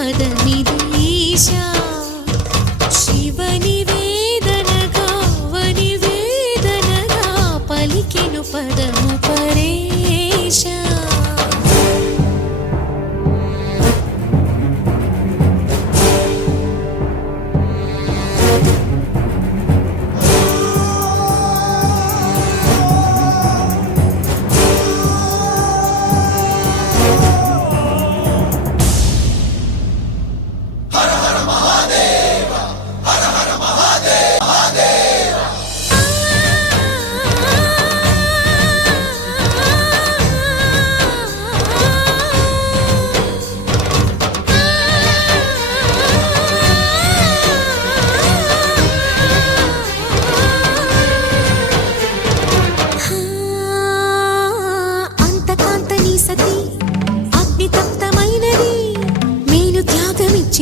పదమిది ఈశా శివని వేదనగా వని వేదనగా పలికెను పదము పరేశా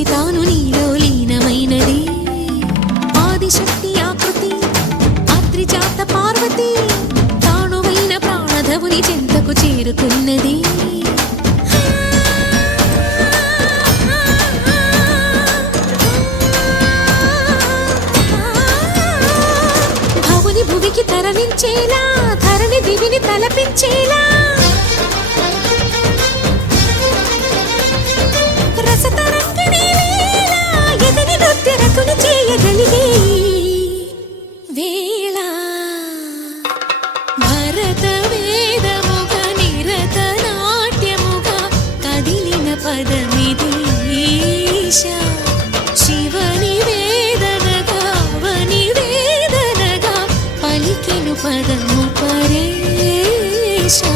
తాను నీలో లీనమైనది ఆదిశక్తి ఆకృతి అత్రిజాత పార్వతి తానువైన ప్రాణధవుని చెంతకు చేరుతున్నది భవుని భువికి తరలించేలా ధరణి దివిని తలపించేలా చేయగలిగే వేళ భరత వేదముగా నిరత నాట్యముగా కదిలిన పదమిది ఈశా శివని వేదనగా వని వేదనగా పలికెను పదము పరేశా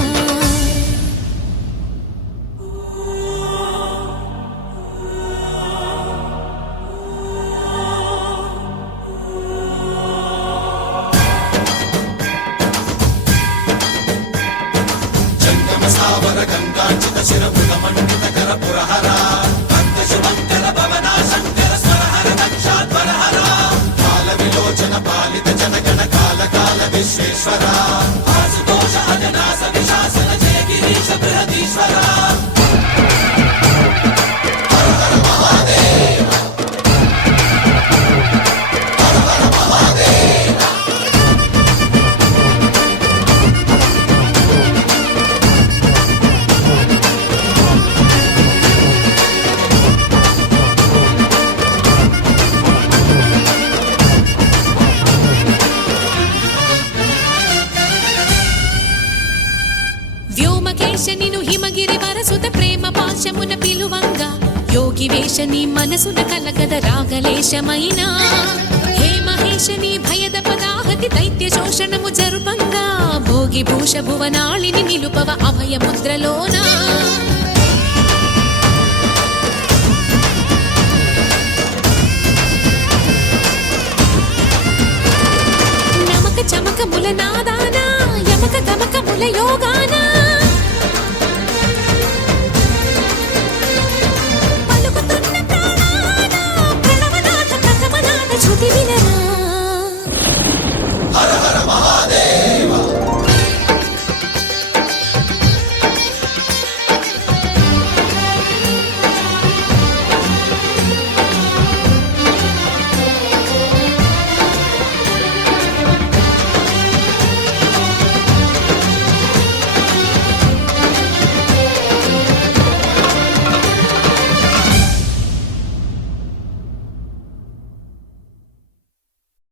వ్యోమకేశనిను హిమగిరి వరసుత ప్రేమ పాశమున పిలువంగా యోగి వేషని మనసున కలకద రాగలేశమైనా హే మహేశని భయద పదాహతి దైత్య శోషణము జరుపంగా భోగి భూష భువనాళిని నిలుపవ అభయ ముద్రలోనా